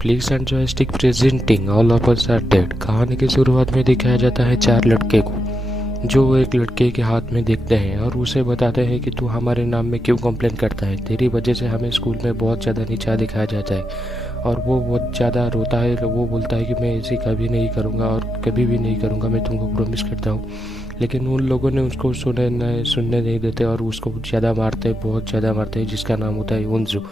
Please and Joystick presenting All of Us Are Dead. कहानी की शुरुआत में दिखाया जाता है चार लड़के को जो एक लड़के के हाथ में देखते हैं और उसे बताते हैं कि तू हमारे नाम में क्यों कंप्लेंट करता है, तेरी वजह से हमें स्कूल में बहुत ज़्यादा नीचा दिखाया जाता है। और वो बहुत ज़्यादा रोता है। वो बोलता है कि मैं ऐसे कभी नहीं करूँगा और कभी भी नहीं करूँगा, मैं तुमको प्रॉमिस करता हूँ। लेकिन उन लोगों ने उसको सुनने नहीं देते और उसको ज़्यादा मारते हैं, बहुत ज़्यादा मारते हैं, जिसका नाम होता है उन्जू,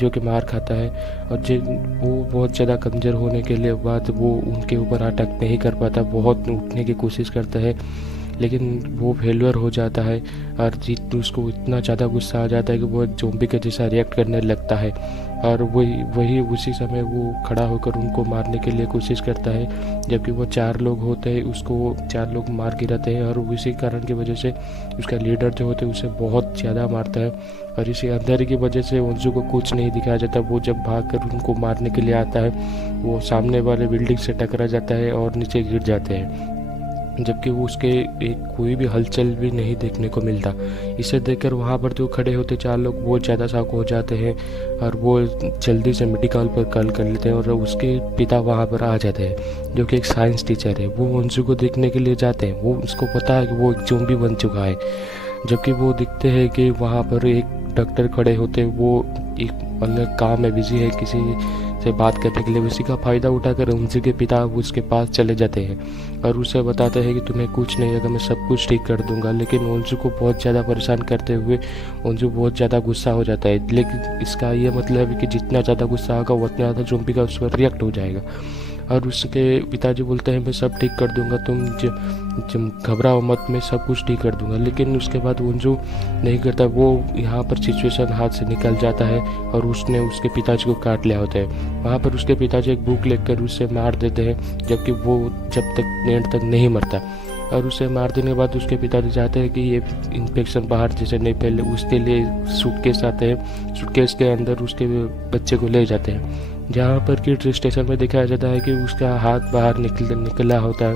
जो कि मार खाता है। और वो बहुत ज़्यादा कमज़ोर होने के लिए बाद वो उनके ऊपर अटैक नहीं कर पाता, बहुत उठने की कोशिश करता है लेकिन वो फेलियर हो जाता है। और उसको इतना ज़्यादा गुस्सा आ जाता है कि वो ज़ॉम्बी के जैसा रिएक्ट करने लगता है। और वही उसी समय वो खड़ा होकर उनको मारने के लिए कोशिश करता है, जबकि वो चार लोग होते हैं, उसको चार लोग मार गिराते हैं। और उसी कारण की वजह से उसका लीडर जो होते हैं उसे बहुत ज़्यादा मारता है। और इसी अंधेरे की वजह से उन्जू को कुछ नहीं दिखाया जाता। वो जब भागकर उनको मारने के लिए आता है, वो सामने वाले बिल्डिंग से टकरा जाता है और नीचे गिर जाते हैं, जबकि वो उसके एक कोई भी हलचल भी नहीं देखने को मिलता। इसे देखकर वहाँ पर जो खड़े होते चार लोग बहुत ज़्यादा शॉक हो जाते हैं और वो जल्दी से मेडिकल पर कॉल कर लेते हैं। और उसके पिता वहाँ पर आ जाते हैं, जो कि एक साइंस टीचर है। वो उन्जू को देखने के लिए जाते हैं। वो उसको पता है कि वो एक ज़ॉम्बी बन चुका है, जबकि वो दिखते हैं कि वहाँ पर एक डॉक्टर खड़े होते हैं। वो एक अलग काम में बिजी है, किसी से बात करने के लिए। उसी का फ़ायदा उठाकर उन्जू के पिता उसके पास चले जाते हैं और उसे बताते हैं कि तुम्हें कुछ नहीं होगा, मैं सब कुछ ठीक कर दूंगा। लेकिन उन्जू को बहुत ज़्यादा परेशान करते हुए उन्जू बहुत ज़्यादा गुस्सा हो जाता है। लेकिन इसका ये मतलब है कि जितना ज़्यादा गुस्सा होगा उतना ज़्यादा ज़ॉम्बी का उस पर रिएक्ट हो जाएगा। और उसके पिताजी बोलते हैं मैं सब ठीक कर दूंगा, तुम घबराओ मत, मैं सब कुछ ठीक कर दूंगा। लेकिन उसके बाद उन्जू नहीं करता। वो यहाँ पर सिचुएशन हाथ से निकल जाता है और उसने उसके पिताजी को काट लिया होता है। वहाँ पर उसके पिताजी एक बुक लेकर उसे मार देते हैं, जबकि वो जब तक एंड तक नहीं मरता। और उसे मार देने के बाद उसके पिताजी चाहते हैं कि ये इन्फेक्शन बाहर जैसे नहीं फैले, उसके लिए सूटकेस आते हैं। सूटकेस के अंदर उसके बच्चे को ले जाते हैं, जहाँ पर कि ट्रेन स्टेशन में दिखाया जाता है कि उसका हाथ बाहर निकला होता है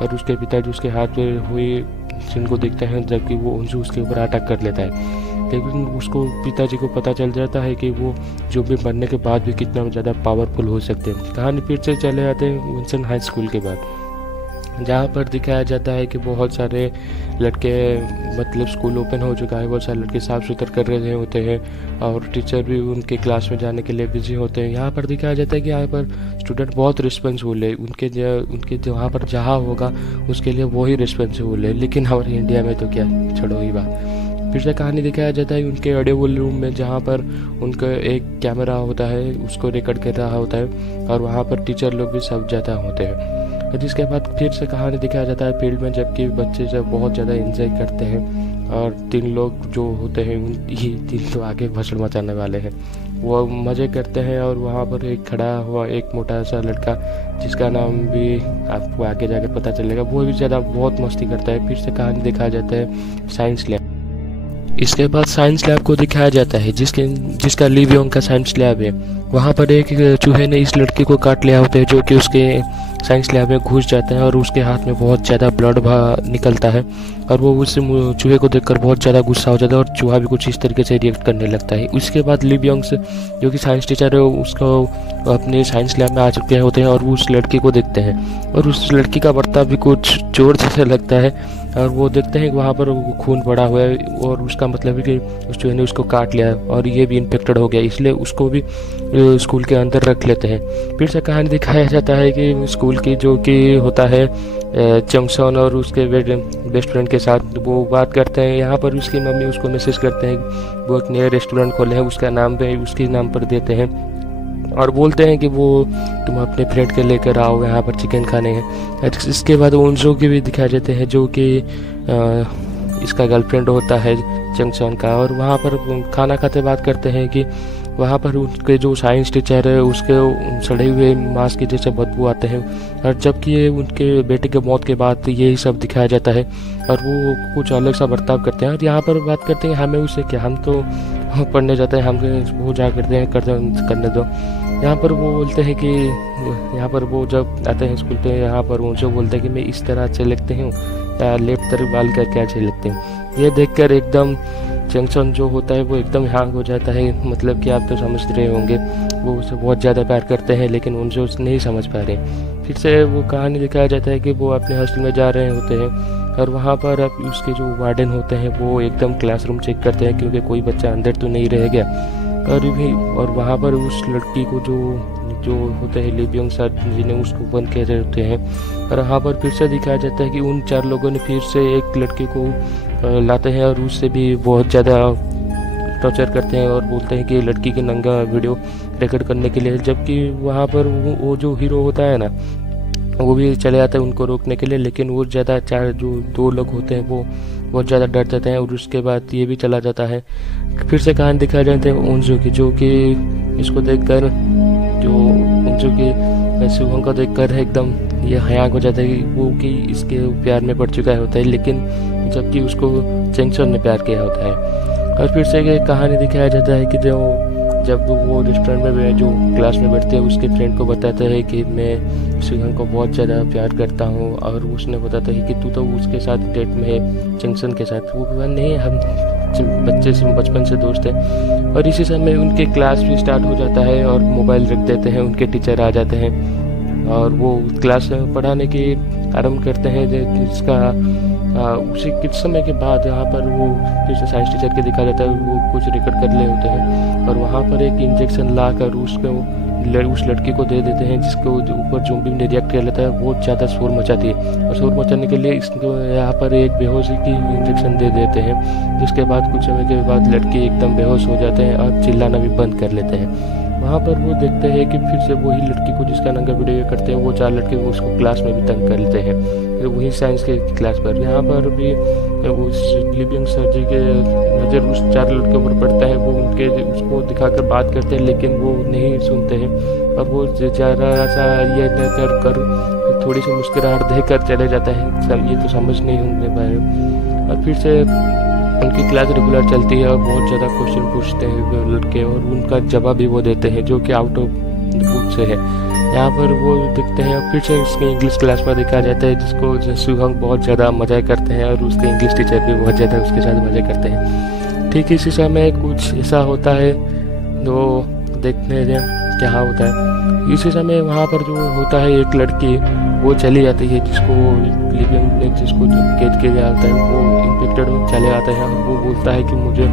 और उसके पिताजी उसके हाथ पे हुई सीन को देखते हैं, जबकि वो उन्जू उसके ऊपर अटैक कर लेता है। लेकिन उसको पिताजी को पता चल जाता है कि वो जो भी बनने के बाद भी कितना ज़्यादा पावरफुल हो सकते हैं। कहानी फिर से चले आते हैं विंसन हाई स्कूल के बाद, जहाँ पर दिखाया जाता है कि बहुत सारे लड़के, मतलब स्कूल ओपन हो चुका है, बहुत सारे लड़के साफ सुथरा कर रहे होते हैं और टीचर भी उनके क्लास में जाने के लिए बिजी होते हैं। यहाँ पर दिखाया जाता है कि यहाँ पर स्टूडेंट बहुत रिस्पॉन्सिबल है, उनके वहाँ पर जहाँ होगा उसके लिए वो ही रिस्पॉन्सिबल है। लेकिन हमारे इंडिया में तो क्या, छोड़ो ही बात। फिर से कहानी दिखाया जाता है उनके ऑडियोबुल रूम में, जहाँ पर उनका एक कैमरा होता है, उसको रिकॉर्ड कर रहा होता है और वहाँ पर टीचर लोग भी सब ज़्यादा होते हैं। जिसके बाद फिर से कहानी दिखाया जाता है फील्ड में, जबकि बच्चे जब बहुत ज़्यादा एंजॉय करते हैं और तीन लोग जो होते हैं ये तीन तो आगे भाषण मचाने वाले हैं, वो मज़े करते हैं। और वहाँ पर एक खड़ा हुआ एक मोटा सा लड़का, जिसका नाम भी आपको आगे जाकर पता चलेगा, वो भी ज़्यादा बहुत मस्ती करता है। फिर से कहानी दिखाया जाता है साइंस लैब। इसके बाद साइंस लैब को दिखाया जाता है, जिसका लिवियोंग का साइंस लैब है। वहाँ पर एक चूहे ने इस लड़के को काट लिया होता है, जो कि उसके साइंस लैब में घुस जाता है और उसके हाथ में बहुत ज़्यादा ब्लड निकलता है। और वो उस चूहे को देखकर बहुत ज़्यादा गुस्सा हो जाता है और चूहा भी कुछ इस तरीके से रिएक्ट करने लगता है। उसके बाद लिवियोंग जो कि साइंस टीचर है, उसको अपने साइंस लैब में आ चुके होते हैं और उस लड़की को देखते हैं और उस लड़की का बर्ताव भी कुछ चोर जैसा लगता है। और वो देखते हैं कि वहाँ पर खून पड़ा हुआ है और उसका मतलब है कि उस चूहे ने उसको काट लिया और ये भी इन्फेक्टेड हो गया, इसलिए उसको भी स्कूल के अंदर रख लेते हैं। फिर से कहानी दिखाया जाता है कि स्कूल की जो कि होता है चंगसन और उसके बेस्ट फ्रेंड के साथ वो बात करते हैं। यहाँ पर उसकी मम्मी उसको मैसेज करते हैं, वो एक नया रेस्टोरेंट खोले हैं, उसका नाम भी उसके नाम पर देते हैं और बोलते हैं कि वो तुम अपने फ्रेंड के लेकर आओ, यहाँ पर चिकन खाने हैं। इसके बाद उन्जू की भी दिखाए जाते हैं, जो कि इसका गर्लफ्रेंड होता है चंगसन का। और वहाँ पर खाना खाते बात करते हैं कि वहाँ पर उनके जो साइंस टीचर है उसके सड़े हुए मांस के जैसे बदबू आते हैं। और जबकि ये उनके बेटे के मौत के बाद यही सब दिखाया जाता है और वो कुछ अलग सा बर्ताव करते हैं। और यहाँ पर बात करते हैं हमें उससे क्या, हम तो पढ़ने जाते हैं, हम वो जा करते हैं करने दो। यहाँ पर वो बोलते हैं कि यहाँ पर वो जब आते हैं स्कूल पे, यहाँ पर वो जो बोलते हैं कि मैं इस तरह अच्छे लिखते हूँ या लेफ्ट तरफ बाल करके अच्छे लिखते हूँ। ये देखकर एकदम चंगसन जो होता है वो एकदम हैंग हो जाता है, मतलब कि आप तो समझ रहे होंगे। वो उसे बहुत ज़्यादा प्यार करते हैं, लेकिन उनसे उसे नहीं समझ पा रहे। फिर से वो कहानी दिखाया जाता है कि वो अपने हॉस्टल में जा रहे होते हैं और वहाँ पर अब उसके जो वार्डन होते हैं वो एकदम क्लासरूम चेक करते हैं क्योंकि कोई बच्चा अंदर तो नहीं रह गया। और वहाँ पर उस लड़की को जो जो होते हैं ली ब्योंग सर जिन्हें उसको बंद किए होते हैं, और वहाँ पर फिर से दिखाया जाता है कि उन 4 लोगों ने फिर से एक लड़के को लाते हैं और उससे भी बहुत ज़्यादा टॉर्चर करते हैं और बोलते हैं कि लड़की के नंगा वीडियो रिकॉर्ड करने के लिए। जबकि वहाँ पर वो जो हीरो होता है ना, वो भी चले जाते हैं उनको रोकने के लिए, लेकिन वो ज़्यादा 2 लोग होते हैं वो बहुत ज़्यादा डर जाते हैं और उसके बाद ये भी चला जाता है। फिर से कहानी दिखाई जाते हैं उनजो की, जो कि इसको देखकर जो उनजो की सुहंग को देखकर एकदम ये हयांक हो जाता है कि वो कि इसके प्यार में पड़ चुका होता है, लेकिन जबकि उसको चेंगसन ने प्यार किया होता है। और फिर से ये कहानी दिखाया जाता है कि जब वो रेस्टोरेंट में जो क्लास में बैठते हैं उसके फ्रेंड को बताता है कि मैं सुहंग को बहुत ज़्यादा प्यार करता हूँ, और उसने बताता है कि तू तो उसके साथ डेट में है चेंगसन के साथ। वो नहीं, हम बचपन से दोस्त हैं। और इसी समय उनके क्लास भी स्टार्ट हो जाता है और मोबाइल रख देते हैं, उनके टीचर आ जाते हैं और वो क्लास पढ़ाने की आरम्भ करते हैं। जिसका उसी कुछ समय के बाद यहाँ पर वो फिर से साइंस टीचर के दिखा जाता है, वो कुछ रिकॉर्ड कर ले होते हैं और वहाँ पर एक इंजेक्शन ला कर उस लड़की को दे देते हैं, जिसको ऊपर ज़ोंबी ने रिएक्ट कर लेता है। बहुत ज़्यादा शोर मचाती है और शोर मचाने के लिए इसको यहाँ पर एक बेहोशी की इंजेक्शन दे देते हैं, जिसके बाद कुछ समय के बाद लड़की एकदम बेहोश हो जाते हैं और चिल्लाना भी बंद कर लेते हैं। वहाँ पर वो देखते हैं कि फिर से वही लड़की को जिसका नंगा वीडियो करते हैं, वो 4 लड़के वो उसको क्लास में भी तंग कर लेते हैं, फिर वही साइंस के क्लास पर। यहाँ पर भी उस ली ब्योंग सर जी के नज़र उस 4 लड़के ऊपर पड़ता है। वो उसको दिखाकर बात करते हैं, लेकिन वो नहीं सुनते हैं और वो ज़रा सा ये कर थोड़ी सी मुस्कुराहट देकर चले जाता है। ये तो समझ नहीं होने पाए। और फिर से उनकी क्लास रेगुलर चलती है और बहुत ज़्यादा क्वेश्चन पूछते हैं लड़के और उनका जवाब भी वो देते हैं जो कि आउट ऑफ द बुक से है। यहाँ पर वो दिखते हैं। फिर से उसके इंग्लिश क्लास पर दिखाया जाता है, जिसको सुहंग बहुत ज़्यादा मज़ा करते हैं और उसके इंग्लिश टीचर भी बहुत ज़्यादा उसके साथ मज़े करते हैं। ठीक इसी समय कुछ ऐसा होता है जो देखने क्या होता है। इसी समय वहाँ पर जो होता है एक लड़की वो चली जाती है, जिसको ली ब्योंग ने जिसको कैद किया जाता है वो इन्फेक्टेड हो चले आता है। वो बोलता है कि मुझे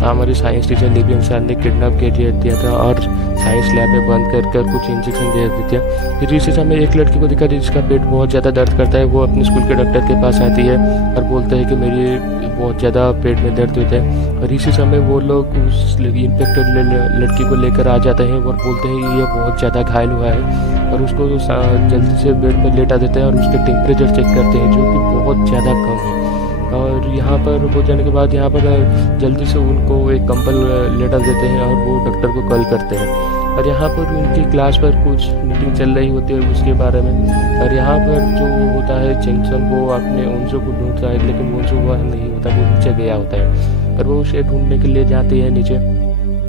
हमारे साइंस टीचर ली ब्योंग सर ने किडनैप कर दिया था और साइंस लैब में बंद कर कुछ इंजेक्शन दे देते हैं। फिर इसी समय एक लड़की को दिखा दी जिसका पेट बहुत ज़्यादा दर्द करता है। वो अपने स्कूल के डॉक्टर के पास आती है और बोलते हैं कि मेरी बहुत ज़्यादा पेट में दर्द होता है। और इसी समय वो लोग उस इन्फेक्टेड लड़की को लेकर आ जाते हैं और बोलते हैं कि ये बहुत ज़्यादा घायल हुआ है और उसको जल्दी से बेड पर लेटा देते हैं और उसके टेम्परेचर चेक करते हैं, जो कि बहुत ज़्यादा कम है। और यहाँ पर हो जाने के बाद यहाँ पर जल्दी से उनको एक कंबल लेटा देते हैं और वो डॉक्टर को कॉल करते हैं। और यहाँ पर उनकी क्लास पर कुछ मीटिंग चल रही होती है उसके बारे में। और यहाँ पर जो होता है चेंगसन वो अपने उनजो को ढूंढता है, लेकिन उनजो वह नहीं होता, वो नीचे गया होता है और वो उसे ढूंढने के लिए जाते हैं नीचे।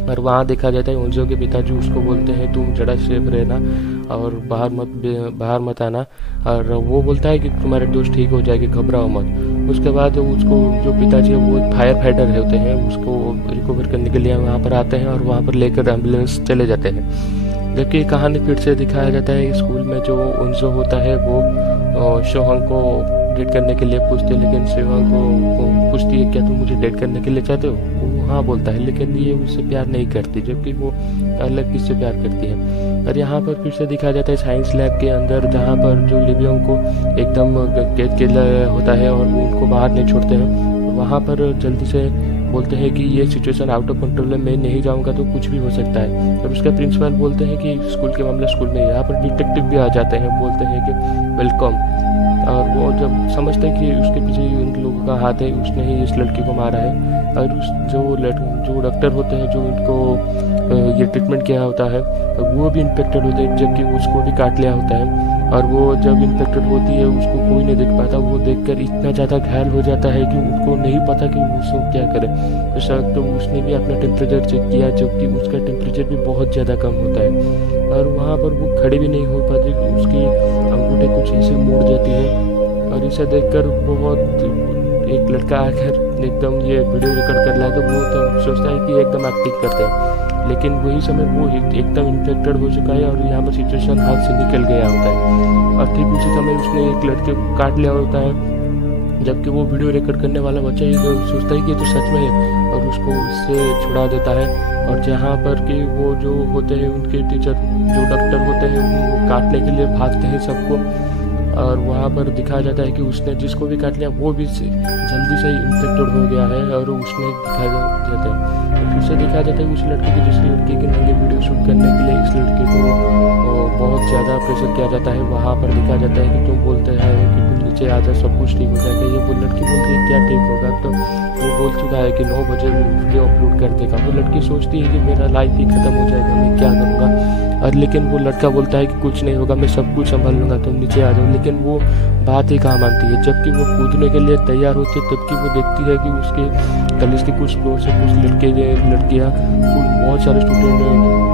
और वहाँ देखा जाता है उनजो के पिताजी उसको बोलते हैं तुम जरा सेफ रहना और बाहर मत आना। और वो बोलता है कि तुम्हारे दोस्त ठीक हो जाएगी, घबराओ मत। उसके बाद उसको जो पिताजी है वो फायर फाइटर होते हैं, उसको रिकवर करने के लिए वहाँ पर आते हैं और वहाँ पर लेकर एम्बुलेंस चले जाते हैं। जबकि कहानी फिर से दिखाया जाता है स्कूल में जो उनजो होता है वो सोहंग को डेट करने के लिए पूछते हैं, लेकिन सोहंग को पूछती है क्या तुम मुझे डेट करने के लिए चाहते हो। वो हाँ बोलता है, लेकिन ये उससे प्यार नहीं करती, जबकि वो अलग किससे प्यार करती है। और यहाँ पर फिर से दिखाया जाता है साइंस लैब के अंदर, जहाँ पर जो ली ब्योंग को एकदम कैद किया होता है और वो उनको बाहर नहीं छोड़ते हैं। वहाँ पर जल्दी से बोलते हैं कि ये सिचुएशन आउट ऑफ कंट्रोल है, मैं नहीं जाऊँगा तो कुछ भी हो सकता है। और उसका प्रिंसिपल बोलते हैं कि स्कूल के मामला स्कूल में। यहाँ पर डिटेक्टिव भी आ जाते हैं, बोलते हैं कि वेलकम। और वो जब समझते हैं कि उसके पीछे उन लोगों का हाथ है, उसने ही इस लड़की को मारा है। और उस जो डॉक्टर होते हैं जो उनको ये ट्रीटमेंट किया होता है वो भी इन्फेक्टेड होते हैं, जबकि उसको भी काट लिया होता है। और वो जब इन्फेक्टेड होती है उसको कोई नहीं देख पाता, वो देखकर इतना ज़्यादा घायल हो जाता है कि उनको नहीं पता कि उसको क्या करे। तो उसने भी अपना टेम्परेचर चेक किया, जबकि उसका टेम्परेचर भी बहुत ज़्यादा कम होता है। और वहाँ पर वो खड़े भी नहीं हो पाते, उसकी अंगूठे कुछ ऐसे मुड़ जाती है। और इसे देखकर बहुत एक लड़का आकर एकदम ये वीडियो रिकॉर्ड कर रहा है, तो वो तो सोचता है कि एकदम एक्टिंग करते हैं। लेकिन वही समय वो एकदम इन्फेक्टेड हो चुका है और यहाँ पर सिचुएशन हाथ से निकल गया होता है और ठीक उसी समय उसने एक लड़के को काट लिया होता है। जबकि वो वीडियो रिकॉर्ड करने वाला बच्चा ये सोचता है कि तो सच में है और उसको उससे छुड़ा देता है। और जहाँ पर कि वो जो होते हैं उनके टीचर जो डॉक्टर होते हैं वो काटने के लिए भागते हैं सबको और वहाँ पर दिखाया जाता है कि उसने जिसको भी काट लिया वो भी जल्दी से इन्फेक्टेड हो गया है और उसने दिखाया जाता है। फिर से दिखाया जाता है उस लड़के की जिस लड़के के नंगे वीडियो शूट करने के लिए इस लड़के को बहुत ज़्यादा प्रेशर किया जाता है। वहाँ पर दिखाया जाता है कि तुम बोलते हैं कि तुम नीचे आ जाए सब कुछ ठीक हो जाएगा। ये वो लड़की बोलती है क्या ठीक होगा, तो वो बोल चुका है कि 9 बजे वीडियो अपलोड कर देगा। वो लड़की सोचती है कि मेरा लाइफ ही ख़त्म हो जाएगा, मैं क्या करूँगा। और लेकिन वो लड़का बोलता है कि कुछ नहीं होगा, मैं सब कुछ संभाल लूँगा, तुम नीचे आ जाओ। लेकिन वो बात ही कहाँ मानती है। जबकि वो कूदने के लिए तैयार होती है तबकि वो देखती है कि उसके कॉलेज के कुछ फ्लोर से कुछ लड़कियाँ बहुत सारे स्टूडेंट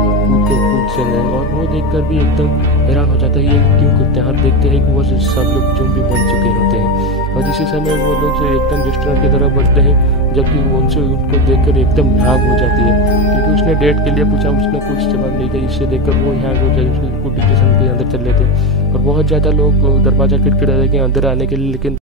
कूद से गए और वो देखकर भी एकदम हैरान हो जाता है ये क्यों करते हैं। हम देखते हैं कि वो सब लोग ज़ॉम्बी बन चुके होते हैं और इसी समय वो लोग जो एकदम रेस्टोरेंट की तरफ बढ़ते हैं जबकि उनसे उनको देखकर एकदम हैंग हो जाती है क्योंकि उसने डेट के लिए पूछा, उसने कुछ जवाब नहीं दिया। इससे देखकर वो हैंग हो जाए, उसको डिप्रेशन के अंदर चल लेते और बहुत ज़्यादा लोग दरवाज़ा खिड़खिड़ा देखे अंदर आने के लिए, लेकिन